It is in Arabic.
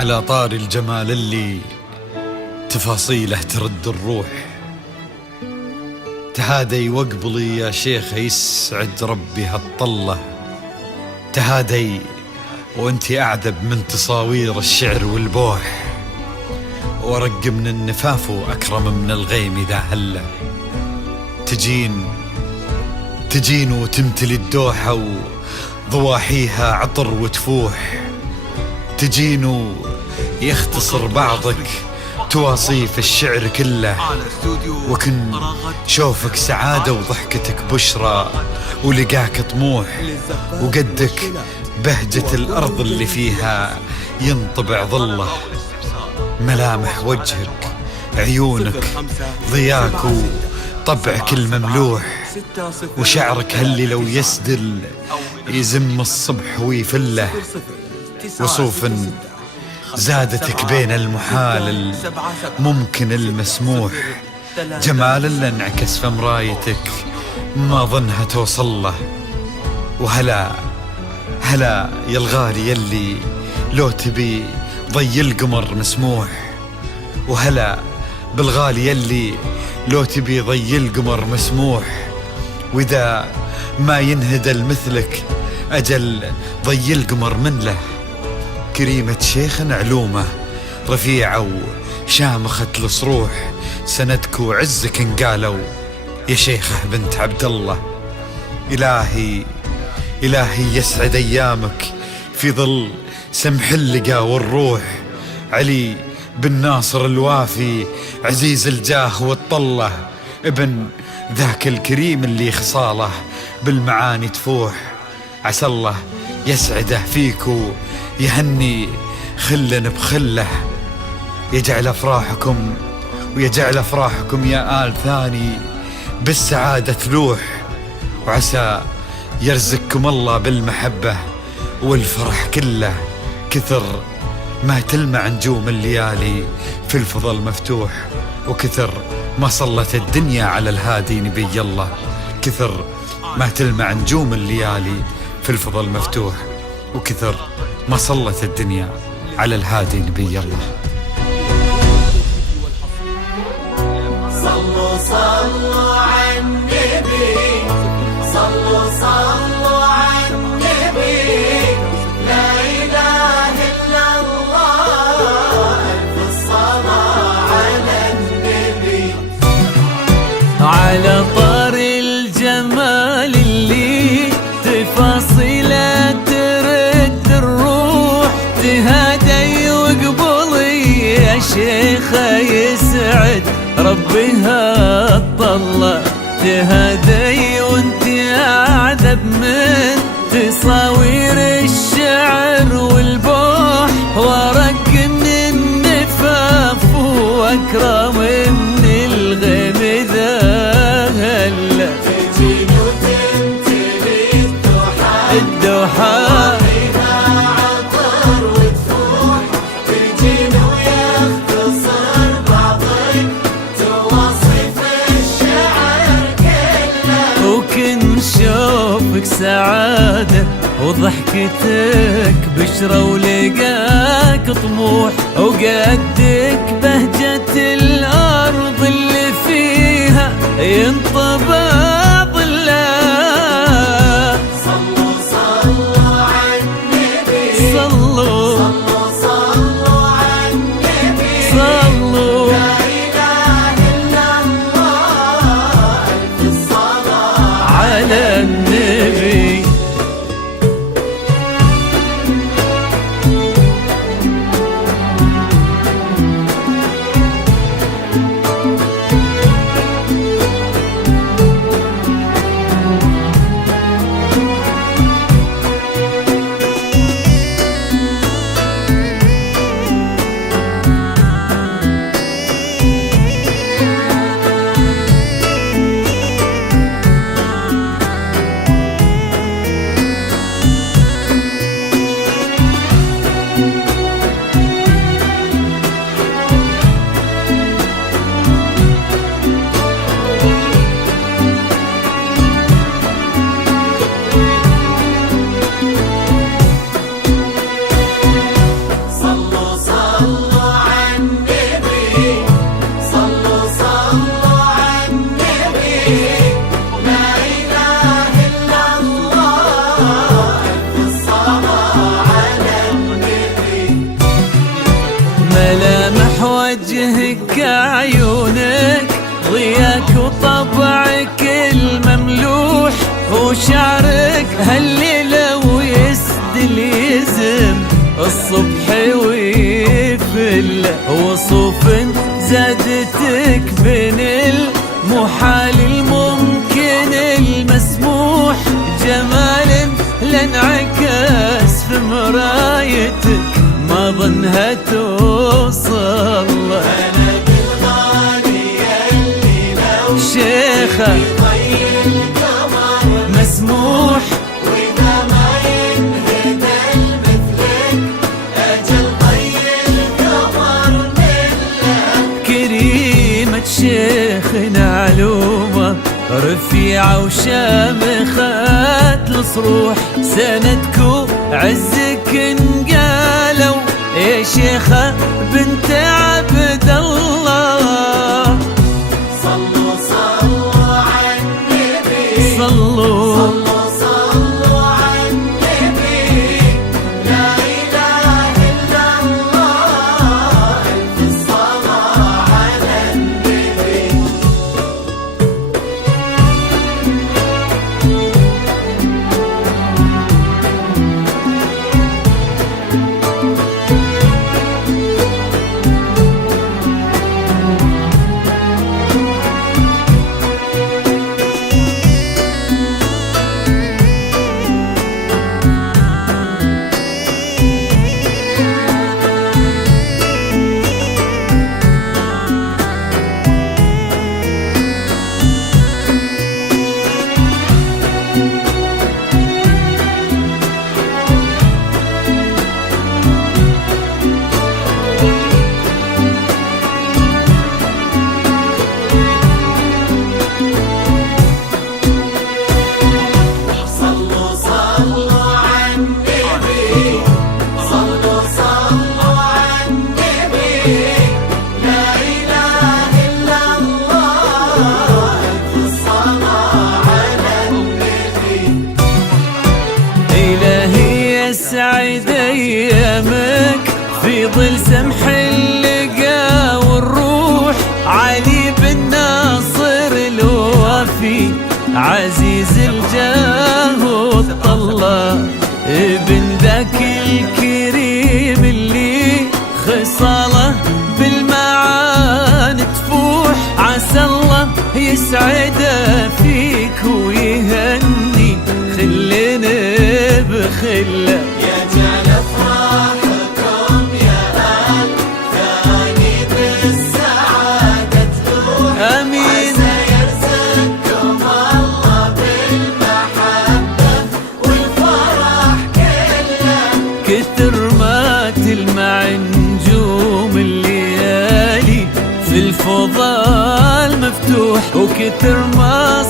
على طار الجمال اللي تفاصيله ترد الروح. تهادي واقبلي يا شيخ يسعد ربي هالطلة. تهادي وانتي أعذب من تصاوير الشعر والبوح، ورق من النفاف وأكرم من الغيم إذا هلا. تجين وتمتلي الدوحة وضواحيها عطر وتفوح. تجين ويختصر بعضك تواصيف الشعر كله، وكن شوفك سعادة وضحكتك بشرى ولقاك طموح، وقدك بهجة الأرض اللي فيها ينطبع ظله. ملامح وجهك عيونك ضياك وطبعك المملوح، وشعرك هاللي لو يسدل يزم الصبح ويفله. وصوف زادتك بين المحال الممكن المسموح، جمال اللي انعكس في مرايتك ما ظنها توصل له. وهلا يا الغالي يلي لو تبي ضي القمر مسموح. وهلا بالغالي يلي لو تبي ضي القمر مسموح، وإذا ما ينهدى مثلك أجل ضي القمر من له. كريمة شيخ علومه رفيعة وشامخة الصروح، سندك وعزك انقالوا يا شيخة بنت عبد الله. إلهي يسعد أيامك في ظل سمح اللقا والروح. علي بن ناصر الوافي عزيز الجاه والطلة، ابن ذاك الكريم اللي خصاله بالمعاني تفوح. عسى الله يسعده فيكو يهني خلا بخله، يجعل أفراحكم يا آل ثاني بالسعادة تلوح. وعسى يرزقكم الله بالمحبة والفرح كله، كثر ما تلمع نجوم الليالي في الفضل مفتوح. وكثر ما صلت الدنيا على الهادي نبي الله، كثر ما تلمع نجوم الليالي في الفضل مفتوح. وكثر ما صلت الدنيا على الهادي نبي الله. صلوا على النبي، صلوا على النبي، لا إله إلا الله، ألف الصلاة على النبي. على طار الجمال اللي تفاصيله ترد الروح. تهادي وقبلي يا شيخة يسعد ربي هالطلة. تهادي وانت أعذب من تصاوير الشعر والبوح، ورق من النفاف وأكرم من الغيم إذا هلا. تجين وتمتلي الدوحة عطر وتفوح. تجين ويختصر بعضك تواصف الشعر كله، وكن شوفك سعادة وضحكتك بشرى ولقاك طموح، وقدك بهجة الأرض اللي فيها ينطبع ظله. صلوا على النبي، صلوا على النبي، صلوا لا إله إلا الله، ألف الصلاة على النبي. وشعرك هالليلة ويسدل يزم الصبح ويفل وصوف زادتك بين المحال الممكن المسموح جمال لانعكس في مرايتك ما ظنها توصل أنا بالغالي اللي لو شيخة طي القمر مسموح وإذا ما ينهدى مثلك أجل طي القمر منك. كريمة شيخنا علومة رفيعة وشامخة الصروح سندك وعزك انقالوا يا شيخة بنت عبد الله. صلوا صلوا على النبي صلوا صلوا على النبي لا إله إلا الله ألف الصلاة على النبي. صلوا صلوا على النبي صلوا صلوا على النبي لا إله إلا الله ألف الصلاة على النبي. إلهي يسعد أيامك في ظل سمح اللقا والروح علي بن ناصر الوفي عزيز الجاه والطلة ابن ذاك الكريم اللي خصاله بالمعان تفوح عسى الله يسعده فيك ويهني خلنا بخله يجعل أفراحكم يا أهل ثاني بالسعادة تلوح آمين. سيرزقكم الله بالمحبة والفرح كله. كتر ما تلمع نجوم الليالي في الفضاء المفتوح وكتر ما